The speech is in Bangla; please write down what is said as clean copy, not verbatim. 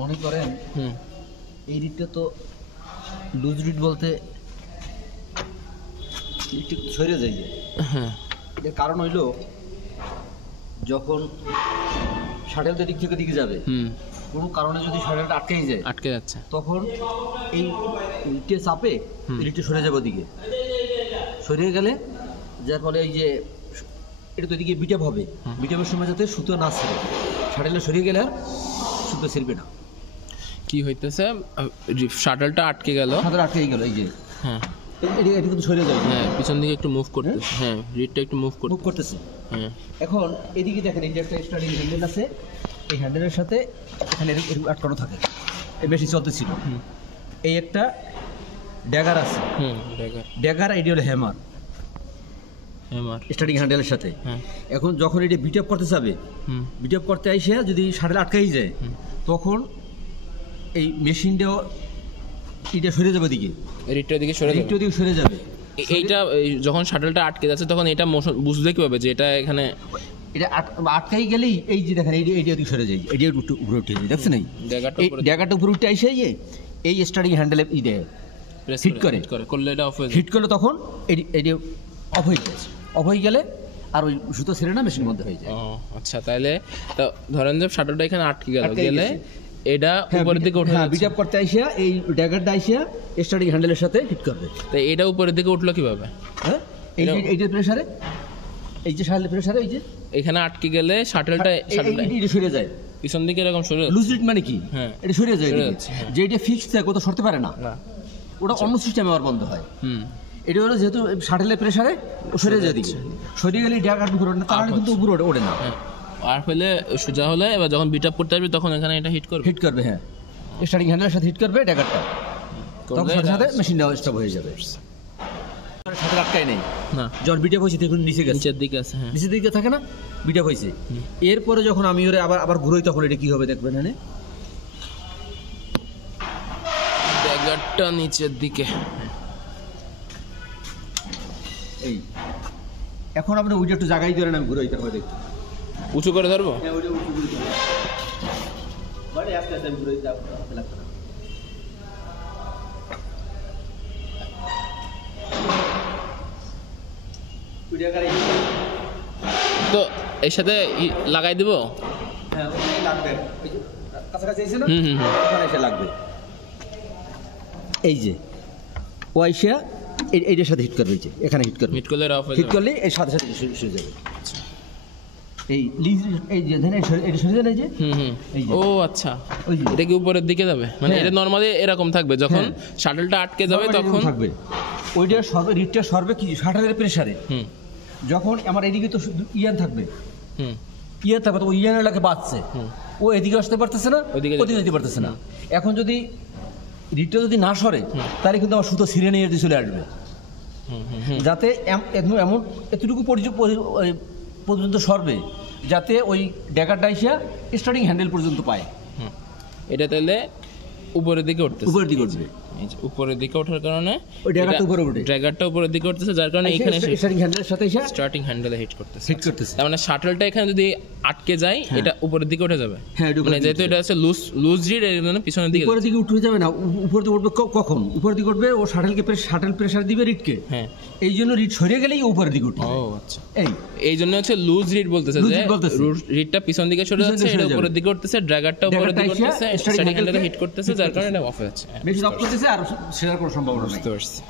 মনে করেন এই রিটটা তো লুজ রিট বলতে একটু সরে যায়। হ্যাঁ, এর কারণ হইল যখন শাটেলটা দিক থেকে দিকে যাবে, কোনো কারণে যদি শাটেলটা আটকে যাচ্ছে তখন এই রিটে চাপে রিটে সরে যাবে ওদিকে, সরে গেলে যার ফলে এই যে এটা তো এদিকে বিটাপ হবে, বিটাপের সময় যাতে সুতো না ছেড়ে, শাটেলটা সরিয়ে গেলে আর সুতো ছেড়বে না। কি হইতেছে, শাটলটা আটকে গেল, এই যে হ্যাঁ এটা কিন্তু সরে যাবে, হ্যাঁ পিছন দিকে একটু মুভ করতেছে, হ্যাঁ রিটটা একটু মুভ করতেছে। হ্যাঁ, এখন এদিকে দেখেন এই যে একটা স্টার্টিং হ্যান্ডেল আছে, এই হ্যান্ডেলের সাথে এখানে এরকম আটকানো থাকে, এই মেশিন চলতেছিল। এই একটা ড্যাগার আছে, ড্যাগার এটি হলো হ্যামার স্টার্টিং হ্যান্ডেলের সাথে। এখন যখন এটা বিট আপ করতে যাবে, বিট আপ করতে আইসে যদি শাটেল আটকাই যায় তখন এই মেশিনটাও এটা সরে যাবে দিকে, রিটটার দিকে সরে যাবে। এইটা যখন শাটলটা আটকে যাচ্ছে তখন এটা মোশন বুঝতে কিভাবে যে এটা এখানে এটা আটকাই গেলেই এই যে দেখেন এইটা দিকে সরে যায়, এইটা উপরে উঠে যায়, দেখছেন এই ড্যাগারটা উপরে উঠে আইসে এই স্টার্টিং হ্যান্ডেলে হিট করলে এটা অফ হয়ে যায়, হিট করলে তখন এইটা অফ হয়ে যায়, অফ হয়ে গেলে আর ওই সুতো ছেড়ে না মেশিনের মধ্যে হয়ে যায়। আচ্ছা, তাহলে ধরেন যে শাটলটা এখানে আটকে গেলে এটা উপরের দিকে উঠে বিট আপ করতে আইসা এই ড্যাগারটা আইসা স্টার্টিং হ্যান্ডেলের সাথে হিট করবে। তাই এটা উপরের দিকে উঠলো কিভাবে? হ্যাঁ, এইটার প্রেসারে, এই যে শাটেলের প্রেসারে এই যে এখানে আটকে গেলে শাটেলটা সরে যায় পিছন দিকে, এরকম সরে লুজ রিট মানে কি, হ্যাঁ এটা সরে যায়, যে এটা ফিক্সড থাকে ওটা সরতে পারে না, ওটা অন্য সিস্টেমে আবার বন্ধ হয়। এটা হলো যেহেতু শাটেলের প্রেসারে সরে যায় দিকে, সরে গেলে ড্যাগার উপরে ওঠে না, তাহলে কিন্তু উপরে ওঠে না, আর ফেলে সোজা হলে এবার যখন বিট আপ করতে আসবে তখন এখানে এটা হিট করবে, হ্যাঁ স্টার্টিং হ্যান্ডেলের সাথে হিট করবে ড্যাগারটা, তখন সাথে সাথে মেশিনটা স্টপ হয়ে যাবে। সাথে আটকায় নেই না, যখন বিট আপ হয়েছে দেখুন নিচের দিকে আছে, হ্যাঁ নিচের দিকে থাকে না, বিট আপ হয়েছে। এরপরে যখন আমি ওরে আবার ঘুরোই তখন এটা কি হবে দেখবেন, হ্যাঁ ড্যাগারটা নিচের দিকে, এই এখন আপনি ওইটা একটু জায়গায় ধরেন, আমি ঘুরোই তারপরে দেখুন উঁচু করে ধরবো, হ্যাঁ ওইটা উঁচু করে ধরবো, বাড়ি আস্তে আস্তে আমি ঘুরোই লাগবে না। তো এর সাথে লাগাই দিব, হ্যাঁ লাগবে, কাছাকাছি এসে না এসে লাগবে, এই যে ও আইসা এইটার সাথে হিট করবে, এই যে এখানে হিট করলে এর সাথে সাথে সরে যাবে। এই লিজ এই যে ধানে এটা সরে যায়, এই যে ও আচ্ছা, এটা কি উপরের দিকে যাবে, মানে এটা নরমালি এরকম থাকবে, যখন শাটলটা আটকে যাবে তখন থাকবে ওইটা সর্বে রিটটা সর্বে কি শাটলের প্রেসারে, যখন আমার এদিকে তো ইয়ান থাকবে, ইয়ান থাকবে তো ওই ইয়ানের লাগে বাঁচছে, ও এদিকে আসতে পারতেছে না, ওদিকে যেতে পারতেছে না। এখন যদি রিটটা যদি না সরে তাহলে কিন্তু আমার সুতো ছিঁড়ে নিয়ে চলে আসবে, যাতে এমন এতটুকু পর্যন্ত সরবে যাতে ওই ড্যাগার ডাইসা স্টার্টিং হ্যান্ডেল পর্যন্ত পায়। এটা তাহলে উপরের দিকে উঠবে, উপরের দিকে ওঠার কারণে ওই ড্যাগারটা উপরের দিকে উঠতেছে, যার কারণে এখানে স্টার্টিং হ্যান্ডেলের সাথে স্টার্টিং হ্যান্ডেলে হিট করতেছে। তার মানে শাটলটা এখানে যদি আটকে যায় এটা উপরের দিকে উঠে যাবে, মানে যেহেতু এটা আছে লুজ রিড, এর জন্য পিছনের দিকে উপরের দিকে উঠে যাবে না, উপরের দিকে উঠবে কখন, উপরের দিকে উঠবে ও শাটল প্রেসার দিবে রিটকে, হ্যাঁ এই জন্য রিট সরিয়ে গেলেই উপরের দিকে উঠবে। ও আচ্ছা, এই জন্য হচ্ছে লুজ রিড বলতেছে, যে রিটটা পিছন দিকে সরে যাচ্ছে, এটা উপরের দিকে উঠতেছে, ড্র্যাগারটা উপরের দিকে উঠতেছে, স্টার্টিং হ্যান্ডেলে হিট করতেছে, যার কারণে এটা অফ হয়ে যাচ্ছে, মেশিন অফ করতেছে আর সেটার কোনো সম্ভাবনা নেই। বুঝতে পারছি।